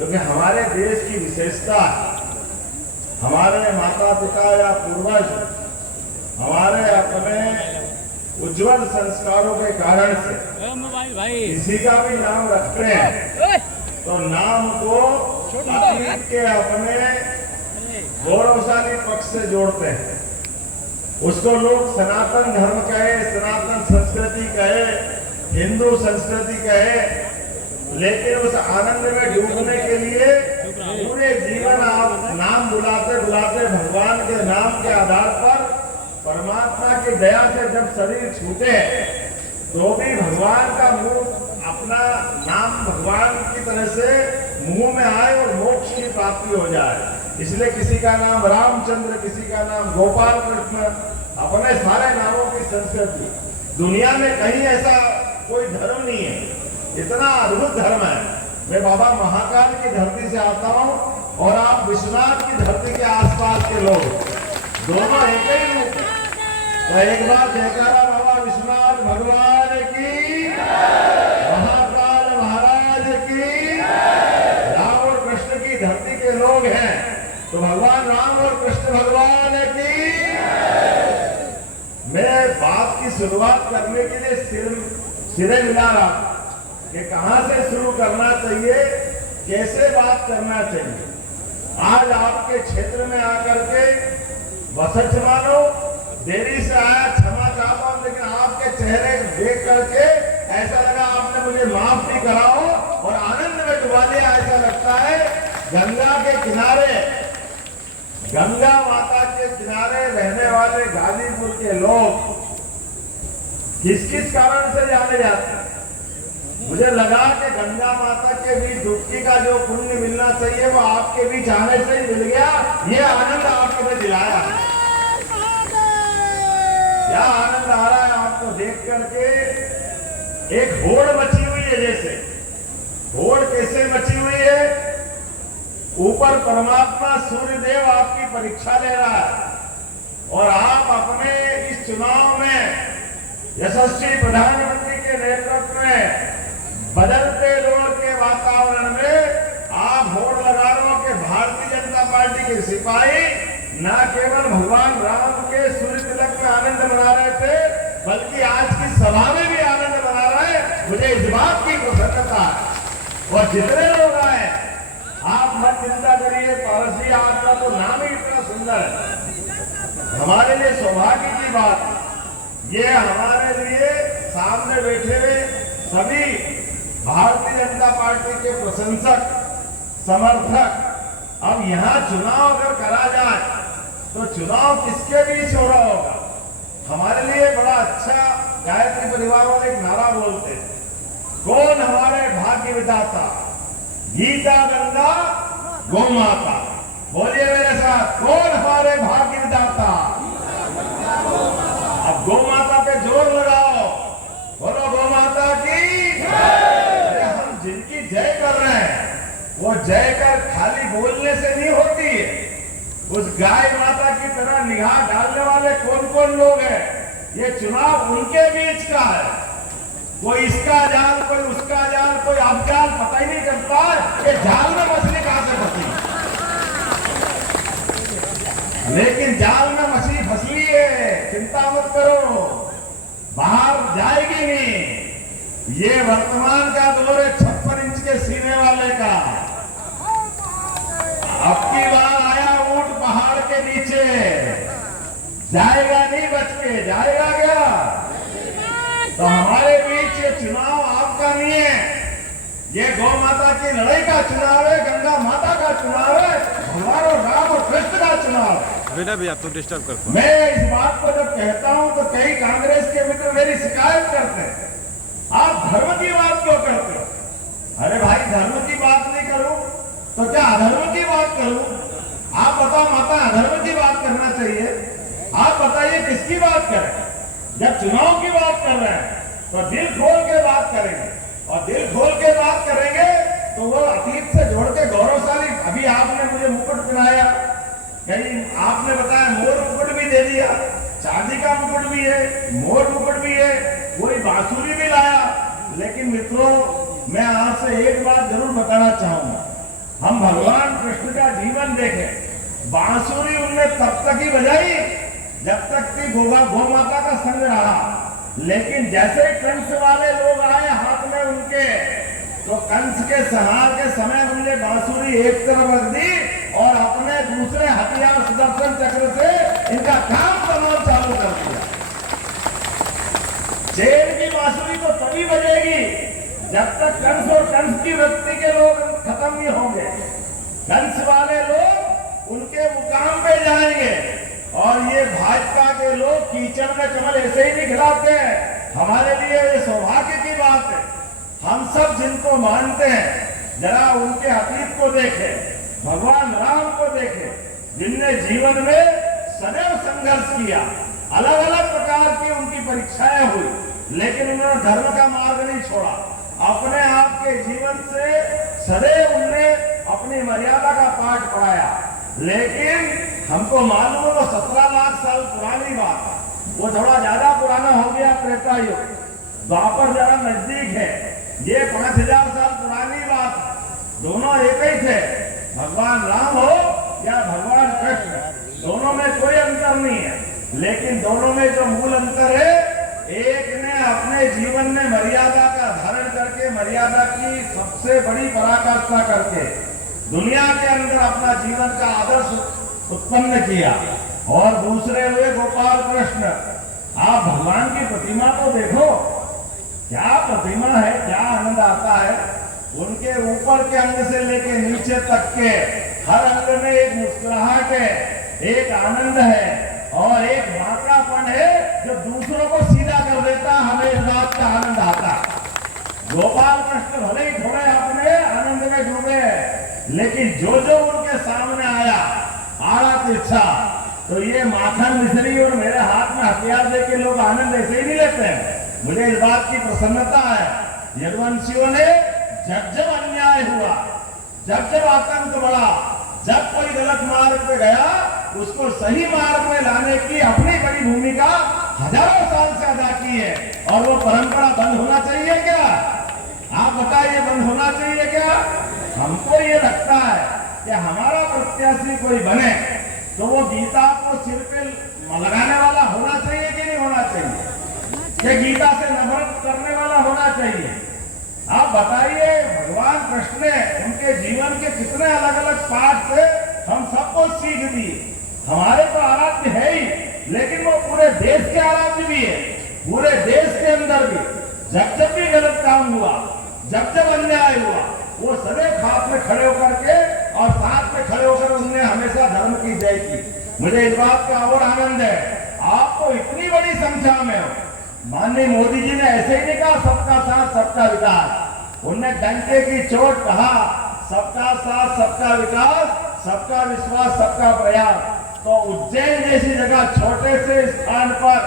क्योंकि हमारे देश की विशेषता हमारे माता पिता या पूर्वज हमारे अपने उज्जवल संस्कारों के कारण से किसी का भी नाम रखते हैं तो नाम को अतीत के अपने गौरवशाली पक्ष से जोड़ते हैं। उसको लोग सनातन धर्म कहे, सनातन संस्कृति कहे, हिंदू संस्कृति कहे, लेकिन उस आनंद में डूबने के लिए पूरे जीवन आप नाम बुलाते बुलाते भगवान के नाम के आधार पर परमात्मा की दया से जब शरीर छूटे तो भी भगवान का मुंह अपना नाम भगवान की तरह से मुंह में आए और मोक्ष की प्राप्ति हो जाए। इसलिए किसी का नाम रामचंद्र, किसी का नाम गोपाल कृष्ण, अपने सारे नामों की संस्कृति। दुनिया में कहीं ऐसा कोई धर्म नहीं है, इतना अद्भुत धर्म है। मैं बाबा महाकाल की धरती से आता हूँ और आप विश्वनाथ की धरती के आसपास के लोग, दोनों एक ही रूप। तो एक बार जयकारा बाबा विश्वनाथ भगवान की, महाकाल महाराज की। राम और कृष्ण की धरती के लोग हैं तो भगवान राम और कृष्ण भगवान की। मैं बात की शुरुआत करने के लिए सिरे मिला रहा कि कहां से शुरू करना चाहिए, कैसे बात करना चाहिए। आज आपके क्षेत्र में आकर के बसच मानो देरी से आया, क्षमा चाहता हूं, लेकिन आपके चेहरे देख करके ऐसा लगा आपने मुझे माफ भी कराओ और आनंद में डुबा दिया। ऐसा लगता है गंगा के किनारे, गंगा माता के किनारे रहने वाले गाजीपुर के लोग किस किस कारण से जाने जाते हैं। मुझे लगा कि गंगा माता के बीच डुबकी का जो पुण्य मिलना चाहिए वो आपके बीच आने से ही मिल गया। ये आनंद आपको मैं दिलाया है। क्या आनंद आ रहा है आपको देख करके। एक होड़ मची हुई है, जैसे होड़ कैसे मची हुई है, ऊपर परमात्मा सूर्य देव आपकी परीक्षा ले रहा है और आप अपने इस चुनाव में यशस्वी प्रधानमंत्री के नेतृत्व में बदलते दौर के वातावरण में आप होड़ लगा रहे हो कि भारतीय जनता पार्टी के सिपाही न केवल भगवान राम के सूर्य तिलक में आनंद मना रहे थे, बल्कि आज की सभा में भी आनंद मना रहे हैं। मुझे इस बात की प्रसन्नता है। और जितने लोग आए आप मत चिंता करिए, पारसी आपका तो नाम ही इतना सुंदर है। हमारे लिए सौभाग्य की बात, ये हमारे लिए सामने बैठे हुए सभी भारतीय जनता पार्टी के प्रशंसक, समर्थक। अब यहाँ चुनाव अगर करा जाए तो चुनाव किसके बीच हो रहा होगा। हमारे लिए बड़ा अच्छा गायत्री परिवार वाले एक नारा बोलते हैं, कौन हमारे भाग्य विधाता, गीता गंगा गौ माता। बोलिए मेरे साथ, कौन हमारे भाग्य विधाता। अब गौ माता पे जोर लगाओ, बोलो गौ माता की। हम जिनकी जय कर रहे हैं वो जय कर खाली बोलने से नहीं होती है। उस गाय माता की तरह निगाह डालने वाले कौन कौन लोग हैं। ये चुनाव उनके बीच का है। कोई इसका जाल, कोई उसका जाल, कोई अब जाल, पता ही नहीं चलता कि जाल में मछली कहां से फंसी। लेकिन जाल में मछली फंसी है, चिंता मत करो, बाहर जाएगी नहीं। ये वर्तमान का दौर है 56 इंच के सीने वाले का। अब की बार आया ऊंट पहाड़ के नीचे, जाएगा नहीं बच के, जाएगा क्या। तो हमारे बीच ये चुनाव आपका नहीं है, ये गौ माता की लड़ाई का चुनाव है, गंगा माता का चुनाव है, भगवान और राम और कृष्ण का चुनाव है। बेटा भी आप तो डिस्टर्ब करते। मैं इस बात को जब कहता हूं तो कई कांग्रेस के मित्र मेरी शिकायत करते हैं, आप धर्म की बात क्यों करते हो। अरे भाई, धर्म की बात नहीं करूं तो क्या अधर्म की बात करूं। आप बताओ माता, अधर्म की बात करना चाहिए। आप बताइए किसकी बात करें। जब चुनाव की बात कर रहे हैं तो दिल खोल के बात करेंगे, और दिल खोल के बात करेंगे तो वो अतीत से जोड़ के गौरवशाली। अभी आपने मुझे मुकुट पहनाया, कहीं आपने बताया मोर मुकुट भी दे दिया, चांदी का मुकुट भी है, मोर मुकुट भी है, कोई बांसुरी भी लाया। लेकिन मित्रों, मैं आपसे एक बात जरूर बताना चाहूंगा, हम भगवान कृष्ण का जीवन देखें, बांसुरी उनने तब तक ही बजाई जब तक कि गौ माता का संग रहा, लेकिन जैसे ही कंस वाले लोग आए हाथ में उनके, तो कंस के संहार के समय उनने बांसुरी एक तरफ रख दी और अपने दूसरे हथियार सुदर्शन चक्र से इनका काम करना चालू कर दिया। चैन की बांसुरी तो तभी बजेगी जब तक कंस और कंस की वृत्ति के लोग खत्म नहीं होंगे। कंस वाले लोग उनके मुकाम पे जाएंगे और ये भाजपा के लोग कीचड़ में कमल ऐसे ही नहीं खिलाते हैं। हमारे लिए ये सौभाग्य की बात है। हम सब जिनको मानते हैं जरा उनके अतीत को देखें, भगवान राम को देखें, जिनने जीवन में सदैव संघर्ष किया, अलग अलग प्रकार की उनकी परीक्षाएं हुई, लेकिन उन्होंने धर्म का मार्ग नहीं छोड़ा। अपने आप के जीवन से सदैव उन्होंने अपनी मर्यादा का पाठ पढ़ाया। लेकिन हमको मालूम है वो 17 लाख साल पुरानी बात, वो थोड़ा ज्यादा पुराना हो गया त्रेता युग, द्वापर जरा नजदीक है, ये 5000 साल पुरानी बात है। दोनों एक ही थे, भगवान राम हो या भगवान कृष्ण, दोनों में कोई अंतर नहीं है। लेकिन दोनों में जो मूल अंतर है, एक ने अपने जीवन में मर्यादा का धारण करके, मर्यादा की सबसे बड़ी पराकाष्ठा करके दुनिया के अंदर अपना जीवन का आदर्श उत्पन्न किया, और दूसरे हुए गोपाल कृष्ण। आप भगवान की प्रतिमा को देखो, क्या प्रतिमा है, क्या आनंद आता है। उनके ऊपर के अंग से लेके नीचे तक के हर अंग में एक मुस्कुराहट है, एक आनंद है और एक मातापन है जो दूसरों को सीधा कर देता। हमें इस बात का आनंद आता। गोपाल कृष्ण भले ही थोड़े अपने आनंद में डूबे हैं, लेकिन जो जो उनके सामने आया आरा तिरछा, तो ये माखन मिश्री और मेरे हाथ में हथियार देके लोग आनंद ऐसे ही नहीं लेते हैं। मुझे इस बात की प्रसन्नता है, यदुवंशियों ने जब जब अन्याय हुआ, जब जब आतंक बढ़ा, जब कोई गलत मार्ग पे गया, उसको सही मार्ग में लाने की अपनी बड़ी भूमिका हजारों साल से अदा की है। और वो परंपरा बंद होना चाहिए क्या? आप बताइए, बंद होना चाहिए क्या? हमको ये लगता है कि हमारा प्रत्याशी कोई बने तो वो गीता को सिर पे लगाने वाला होना चाहिए कि नहीं होना चाहिए? ये गीता से नफरत करने वाला होना चाहिए? आप बताइए, भगवान कृष्ण ने उनके जीवन के कितने अलग अलग पाठ से हम सबको सीख दी। हमारे तो आराध्य है ही, लेकिन वो पूरे देश के आराध्य भी है। पूरे देश के अंदर भी जब जब भी गलत काम हुआ, जब जब अन्याय हुआ, वो सदैव साथ में खड़े होकर के और साथ में खड़े होकर उन्होंने हमेशा धर्म की जय की। मुझे इस बात का और आनंद है, आपको इतनी बड़ी संख्या में हो। माननीय मोदी जी ने ऐसे ही नहीं कहा सबका साथ सबका विकास, उनने डंके की चोट कहा सबका साथ सबका विकास, सबका विश्वास सबका प्रयास। तो उज्जैन जैसी जगह, छोटे से स्थान पर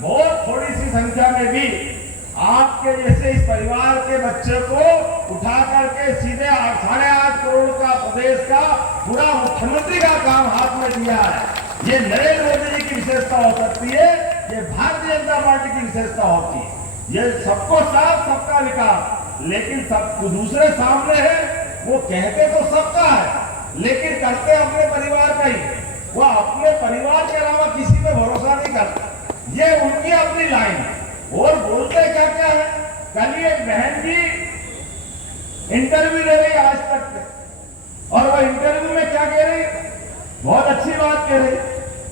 बहुत थोड़ी सी संख्या में भी आपके जैसे इस परिवार के बच्चे को उठा करके सीधे 8.5 करोड़ का प्रदेश का पूरा मुख्यमंत्री का काम हाथ में दिया है। ये नरेंद्र मोदी जी की विशेषता हो सकती है, ये भारतीय जनता पार्टी की विशेषता होती है। ये सबको साथ सबका विकास, लेकिन सब दूसरे सामने है, वो कहते तो सबका है लेकिन करते अपने परिवार का ही। वो अपने परिवार के अलावा किसी पे भरोसा नहीं करता, ये उनकी अपनी लाइन है। और बोलते क्या क्या है, कल ही एक बहन जी इंटरव्यू ले रही आज तक के, और वो इंटरव्यू में क्या कह रही, बहुत अच्छी बात कह रही,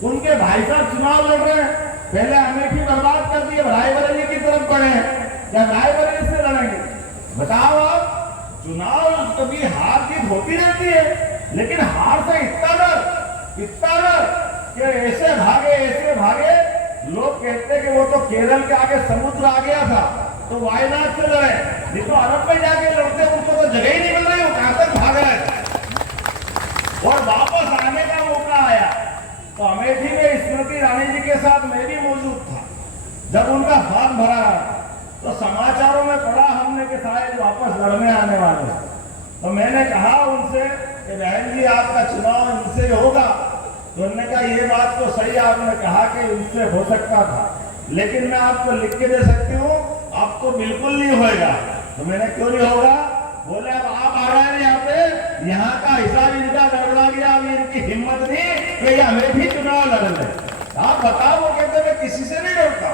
उनके भाई साहब चुनाव लड़ रहे हैं, पहले अमेठी बर्बाद कर दिए, रायबरेली की तरफ बढ़े हैं, या रायबरेली से लड़ेंगे। बताओ आप, चुनाव कभी हार जीत होती रहती है, लेकिन हार से इतना डर कि ऐसे भागे। लोग कहते हैं कि वो तो केरल के आगे समुद्र आ गया था तो वायनाड से लड़े, नहीं तो अरब में जाके लड़ते, उनको तो जगह ही नहीं मिल रही, वो कहां तक भाग रहे थे। और वापस आने का मौका आया तो अमेठी में स्मृति ईरानी जी के साथ मैं भी मौजूद था जब उनका फॉर्म भरा, तो समाचारों में पढ़ा हमने कि शायद वापस लड़ने आने वाले। तो मैंने कहा उनसे कि बहन जी आपका चुनाव इनसे होगा, तो उन्होंने कहा ये बात तो सही आपने कहा कि इनसे हो सकता था, लेकिन मैं आपको लिख के दे सकती हूँ आपको बिल्कुल नहीं होगा। तो मैंने क्यों नहीं होगा, बोले अब आप आ रहे हैं यहाँ पे, यहाँ का हिसाब इनका गड़बड़ा गया, अभी इनकी हिम्मत नहीं कि हमें भी चुनाव लड़ ले। आप बताओ, वो कहते मैं किसी से नहीं डरता,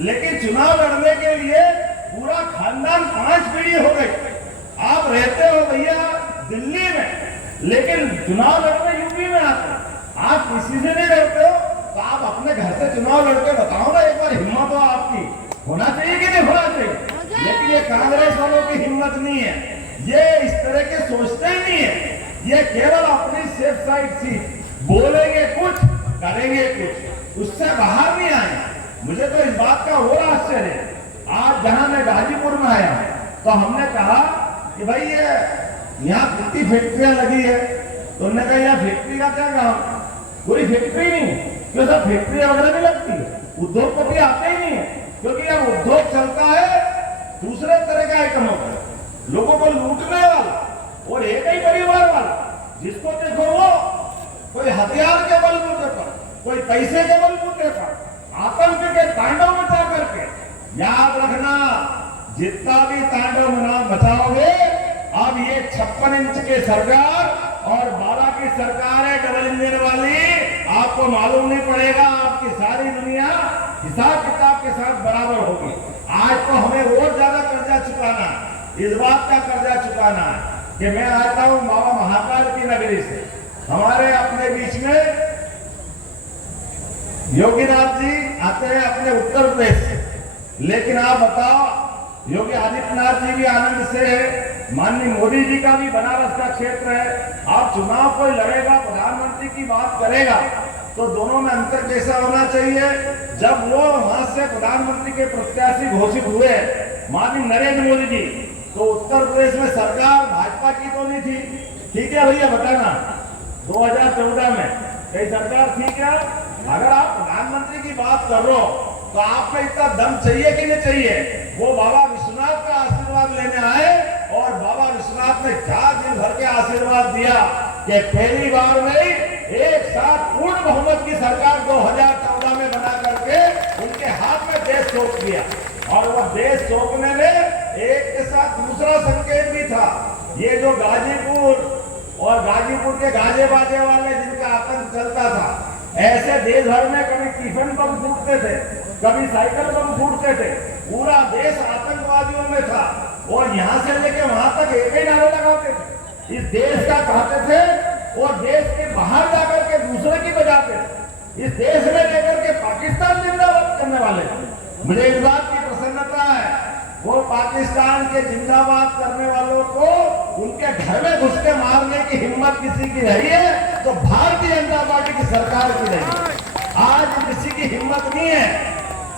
लेकिन चुनाव लड़ने के लिए पूरा खानदान 5 पीढ़ी हो गई। आप रहते हो भैया दिल्ली में, लेकिन चुनाव लड़ने यूपी में आते हो। आप किसी से नहीं डरते हो, तो आप अपने घर से चुनाव लड़के बताओ ना, एक बार हिम्मत हो आपकी, होना चाहिए कि नहीं होना चाहिए। लेकिन ये कांग्रेस वालों की हिम्मत नहीं है, ये इस तरह के सोचते ही नहीं है। ये केवल अपनी सेफ साइड सीट, बोलेंगे कुछ करेंगे कुछ, उससे बाहर नहीं आए। मुझे तो इस बात का और आश्चर्य है, आज जहां मैं गाजीपुर में आया तो हमने कहा कि भाई ये यहाँ कितनी फैक्ट्रियां लगी है, तो उन्होंने कहा यहाँ फैक्ट्री का क्या काम, कोई फैक्ट्री नहीं, क्यों सब फैक्ट्री वगैरह नहीं लगती है, उद्योगपति आते ही नहीं है, क्योंकि अब उद्योग चलता है दूसरे तरह का आइटमों पर, लोगों को लूटने वाला और एक ही परिवार वाला, जिसको देखो वो कोई हथियार के बलबूते पर, कोई पैसे के बलबूते पर आतंक के तांडव मचा करके। याद रखना, जितना भी तांडव मचाओगे, अब ये 56 इंच के सरकार और 12 की सरकार है डबल इंजन वाली, आपको मालूम नहीं पड़ेगा, आपकी सारी दुनिया हिसाब किताब के साथ बराबर होगी। आज तो हमें और ज्यादा कर्जा चुकाना, इस बात का कर्जा चुकाना है कि मैं आता हूं बाबा महाकाल की नगरी से, हमारे अपने बीच में योगीनाथ जी आते हैं अपने उत्तर प्रदेश से, लेकिन आप बताओ, योगी आदित्यनाथ जी भी आनंद से है, माननीय मोदी जी का भी बनारस का क्षेत्र है। आप चुनाव कोई लड़ेगा, प्रधानमंत्री की बात करेगा, तो दोनों में अंतर कैसा होना चाहिए। जब वो वहां से प्रधानमंत्री के प्रत्याशी घोषित हुए माननीय नरेंद्र मोदी जी, तो उत्तर प्रदेश में सरकार भाजपा की तो नहीं थी, ठीक है भैया बताना, 2014 में कई सरकार थी क्या? अगर आप प्रधानमंत्री की बात कर रहे हो तो आपको इतना दम चाहिए कि नहीं चाहिए। वो बाबा विश्वनाथ का आशीर्वाद लेने आए और बाबा विश्वनाथ ने क्या दिन भर के आशीर्वाद दिया कि पहली बार नहीं, एक साथ पूर्ण बहुमत की सरकार 2014 में बना करके उनके हाथ में देश सौंप दिया। और वह देश सौंपने में एक के साथ दूसरा संकेत भी था, ये जो गाजीपुर और गाजीपुर के गाजे बाजे वाले जिनका आतंक चलता था, ऐसे देश भर में कभी टिफिन बम फूटते थे, कभी साइकिल बम फूटते थे, पूरा देश आतंकवादियों में था। और यहाँ से लेके वहां तक एक ही नारे लगाते थे, इस देश का कहते थे, और देश के बाहर जाकर के दूसरे की बजाते थे, इस देश में लेकर के पाकिस्तान जिंदाबाद करने वाले थे। मुझे इस बात की प्रसन्नता है, वो पाकिस्तान के जिंदाबाद करने वालों को उनके घर में घुस के मारने की हिम्मत किसी की रही है तो भारतीय जनता पार्टी की सरकार की रही। आज किसी की हिम्मत नहीं है।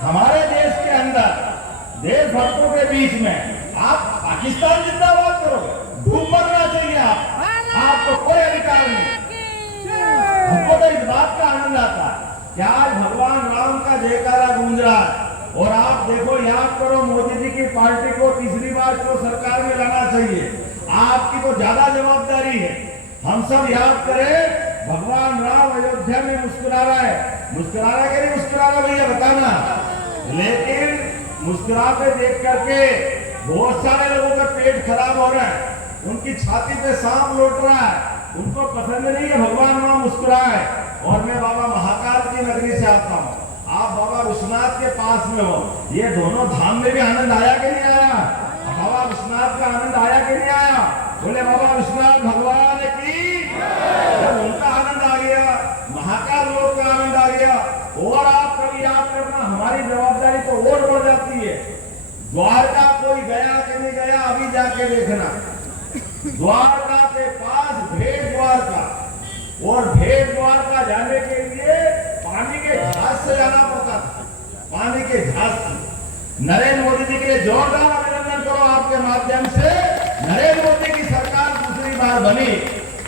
हमारे देश के अंदर देशभक्तों के बीच में आप पाकिस्तान जिंदाबाद करोगे, डूब मरना चाहिए आपको कोई अधिकार नहीं। हमको तो इस बात का आनंद आता है कि आज भगवान राम का जयकारा गूंज रहा है। और आप देखो, याद करो, मोदी जी की पार्टी को तीसरी बार क्यों सरकार में लाना चाहिए, आपकी तो ज्यादा जवाबदारी है। हम सब याद करें, भगवान राम अयोध्या में मुस्कुरा रहा है, मुस्कुरा रहा कि नहीं मुस्कुरा रहा भैया बताना। लेकिन मुस्कुराते देख करके बहुत सारे लोगों का पेट खराब हो रहा है, उनकी छाती पे सांप लौट रहा है, उनको पसंद नहीं है भगवान राम मुस्कुराए। और मैं बाबा महाकाल की नगरी से आता हूँ, आप बाबा विश्वनाथ के पास में हो, ये दोनों धाम में भी आनंद आया कि नहीं आया? बाबा विश्वनाथ का आनंद आया कि नहीं आया? बोले बाबा विश्वनाथ भगवान की। जब उनका आनंद आ गया, महाकाल लोक का आनंद आ गया, और आप कभी याद करना, हमारी जवाबदारी तो और बढ़ जाती है। द्वारका कोई गया कि नहीं गया, अभी जाके देखना, द्वारका के पास भेद द्वारका, और भेद द्वारका जाने के लिए पानी के जहाज से जाना पड़ता था, पानी के जहाज से। नरेंद्र मोदी जी के लिए जोरदार अभिनंदन करो आपके माध्यम से। नरेंद्र मोदी की सरकार दूसरी बार बनी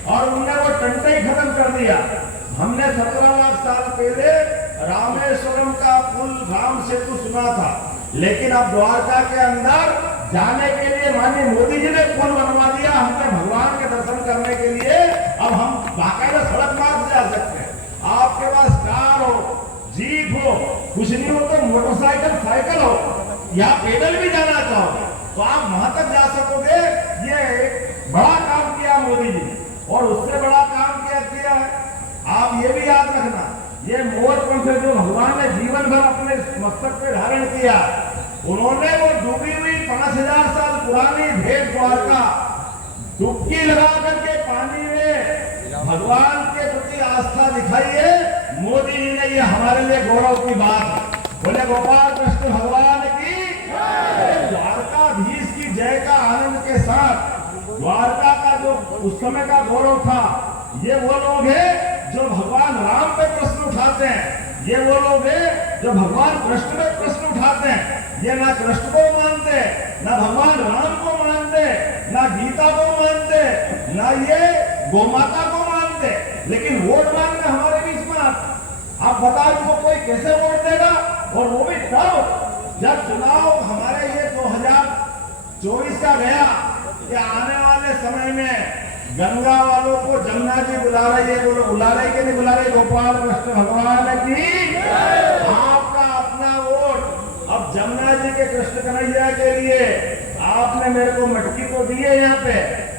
और उन्होंने वो टंटे ही खत्म कर दिया। हमने 17 लाख साल पहले रामेश्वरम का पुल राम सेतु सुना था, लेकिन अब द्वारका के अंदर जाने के लिए माननीय मोदी जी ने पुल बनवा दिया हमने भगवान के दर्शन करने के लिए। अब हम बाकायदा सड़क मार्ग से जा सकते हैं। आपके पास कार हो, जीप हो, कुछ नहीं हो तो मोटरसाइकिल, साइकिल हो, या पैदल भी जाना चाहो तो आप वहां तक जा सकोगे। ये एक बड़ा काम किया मोदी जी। और उससे बड़ा काम क्या किया है। आप ये भी याद रखना, ये मोर पंख जो भगवान ने जीवन भर अपने मस्तक पे धारण किया, उन्होंने वो डूबी हुई 5000 साल पुरानी भेंट द्वारका डुबकी लगा करके पानी में भगवान के प्रति आस्था दिखाई है। मोदी जी ने, ये हमारे लिए गौरव की बात है। बोले गोपाल कृष्ण भगवान की, द्वारकाधीश की जय का आनंद के साथ द्वारका का जो उस समय का गौरव था, ये वो लोग हैं जो भगवान राम पे प्रश्न उठाते हैं, ये वो लोग हैं जो भगवान कृष्ण पे प्रश्न उठाते हैं। ये ना कृष्ण को मानते, ना भगवान राम को मानते, ना गीता को मानते, ना ये गोमाता को मानते, लेकिन वोट मांगने हमारे बीच में आते। आप बताओ इनको कोई कैसे वोट देगा, और वो भी तब जब चुनाव हमारे ये 2024 का गया कि आने वाले समय में गंगा वालों को जमुना जी बुला रही है। बोलो बुला रही कि नहीं बुला रही। गोपाल कृष्ण भगवान की, आपका अपना वोट अब जमुना जी के कृष्ण कन्हैया के लिए। आपने मेरे को मटकी तो दी है यहाँ पे,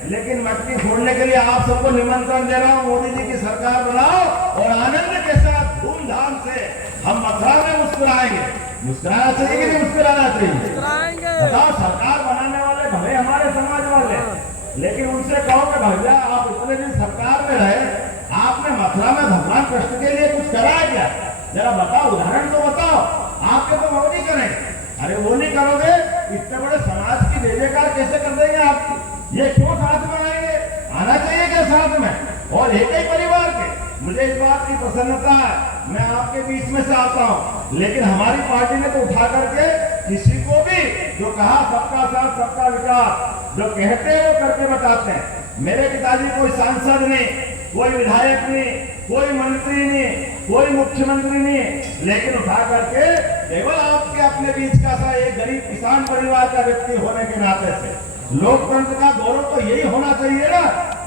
लेकिन मटकी फोड़ने के लिए आप सबको निमंत्रण दे रहा हूँ, मोदी जी की सरकार बनाओ और आनंद के साथ धूमधाम से हम मथुरा में मुस्कुराएंगे। मुस्कुराना चाहिए कि नहीं मुस्कुराना चाहिए। बताओ, सरकार बनाने वाले भले हमारे समाज वाले, लेकिन उनसे कहो कि भैया आप इतने दिन सरकार में रहे, आपने मथुरा में भगवान कृष्ण के लिए कुछ करा है क्या? जरा बताओ, उदाहरण तो बताओ। आपके तो वो नहीं करेंगे। अरे वो नहीं करोगे, इतने बड़े समाज की जय जयकार कैसे कर देंगे आपकी? ये क्यों साथ में आएंगे? आना चाहिए क्या साथ में? और एक ही परिवार के। मुझे इस बात की प्रसन्नता है, मैं आपके बीच में से आता हूँ, लेकिन हमारी पार्टी ने तो उठा करके किसी को भी जो कहा सबका साथ सबका विकास, जो कहते हैं वो करके बताते हैं। मेरे पिताजी कोई सांसद नहीं, कोई विधायक नहीं, कोई मंत्री नहीं, कोई मुख्यमंत्री नहीं, लेकिन उठा करके केवल आपके अपने बीच का सा एक गरीब किसान परिवार का व्यक्ति होने के नाते से लोकतंत्र का गौरव तो यही होना चाहिए ना।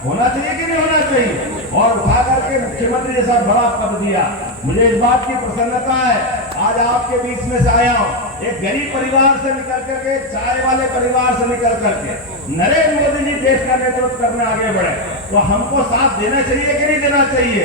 होना चाहिए कि नहीं होना चाहिए। और उठा करके मुख्यमंत्री जैसा बड़ा पद दिया। मुझे इस बात की प्रसन्नता है, आज आपके बीच में से आया हूँ। एक गरीब परिवार से निकल करके, चाय वाले परिवार से निकल करके नरेंद्र मोदी जी देश का नेतृत्व करने आगे बढ़े, तो हमको साथ देना चाहिए कि नहीं देना चाहिए?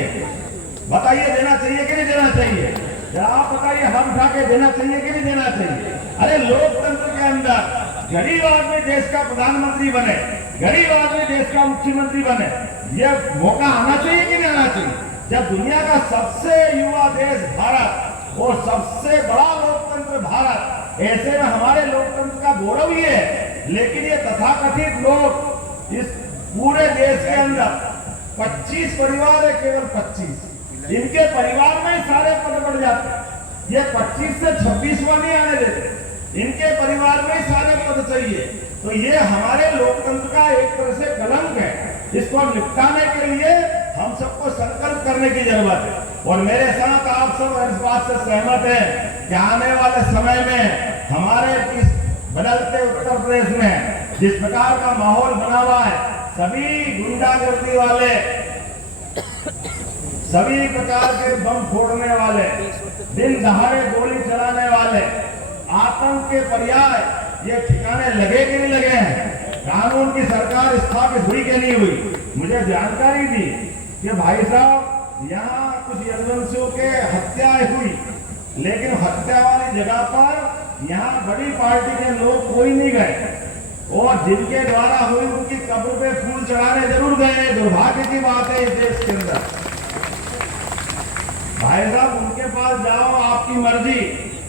बताइए, देना चाहिए कि नहीं देना चाहिए? जरा आप बताइए, हम उठा के देना चाहिए कि नहीं देना चाहिए? अरे लोकतंत्र के अंदर गरीब आदमी देश का प्रधानमंत्री बने, गरीब आदमी देश का मुख्यमंत्री बने, ये मौका आना चाहिए कि नहीं आना चाहिए? जब दुनिया का सबसे युवा देश भारत और सबसे बड़ा लोकतंत्र भारत, ऐसे में हमारे लोकतंत्र का गौरव ही है। लेकिन ये तथाकथित लोग इस पूरे देश के अंदर 25 परिवार है, केवल 25, इनके परिवार में सारे पद बढ़ जाते हैं। ये 25 से 26वां नहीं आने देते, इनके परिवार में सारे पद चाहिए। तो ये हमारे लोकतंत्र का एक तरह से कलंक है। इसको निपटाने के लिए हम सबको संकल्प करने की जरूरत है। और मेरे साथ आप सब इस बात से सहमत हैं कि आने वाले समय में हमारे इस बदलते उत्तर प्रदेश में जिस प्रकार का माहौल बना हुआ है, सभी गुंडागर्दी वाले, सभी प्रकार के बम फोड़ने वाले, दिन दहाड़े गोली चलाने वाले, आतंक के पर्याय, ये ठिकाने लगे कि नहीं लगे हैं? कानून की सरकार स्थापित हुई कि नहीं हुई? मुझे जानकारी दी कि भाई साहब यहाँ कुछ यदुवंशियों के हत्याएं हुई, लेकिन हत्या वाली जगह पर यहाँ बड़ी पार्टी के लोग कोई नहीं गए, और जिनके द्वारा हुई उनकी कब्र पे फूल चढ़ाने जरूर गए। दुर्भाग्य की बात है इस देश के अंदर। भाई साहब, उनके पास जाओ आपकी मर्जी,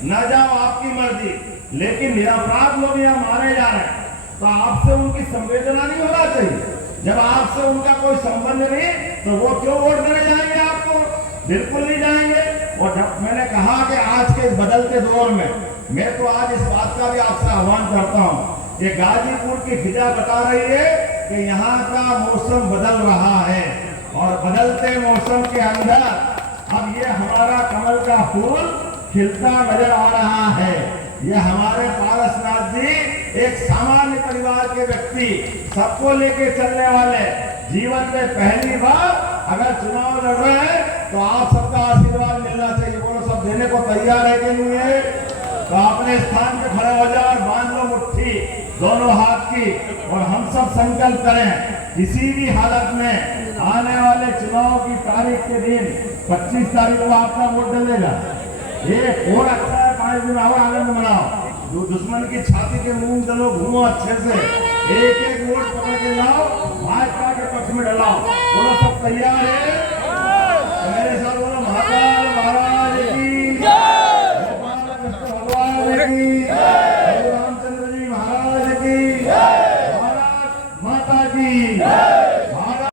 न जाओ आपकी मर्जी, लेकिन निरपराध लोग यहाँ मारे जा रहे हैं, तो आपसे उनकी संवेदना नहीं होना चाहिए। जब आपसे उनका कोई संबंध नहीं, तो वो क्यों वोट देने जाएंगे आपको? बिल्कुल नहीं जाएंगे। और जब मैंने कहा कि आज के इस बदलते दौर में, मैं तो आज इस बात का भी आपसे आह्वान करता हूँ, ये गाजीपुर की फिजा बता रही है कि यहाँ का मौसम बदल रहा है, और बदलते मौसम के अंदर अब ये हमारा कमल का फूल खिलता नजर आ रहा है। ये हमारे पारसनाथ जी एक सामान्य परिवार के व्यक्ति, सबको लेके चलने वाले, जीवन में पहली बार अगर चुनाव लड़ रहे हैं तो आप सबका आशीर्वाद मिलना चाहिए। बोलो, सब देने को तैयार है कि नहीं है? तो अपने स्थान पे खड़े हो जाओ और बांध लो मुट्ठी दोनों हाथ की, और हम सब संकल्प करें किसी भी हालत में आने वाले चुनाव की तारीख के दिन 25 तारीख को आपका वोट डलेगा। ये और अच्छा है, 5 दिन और आनंद मनाओ, जो दुश्मन की छाती के मुंह चलो, घूमो अच्छे से, एक एक वोट पकड़ के लाओ, भाजपा के पक्ष में डलाओ। बोलो सब तैयार है? तो मेरे साथ बोलो महाकाल महाराज की जय, भगवान की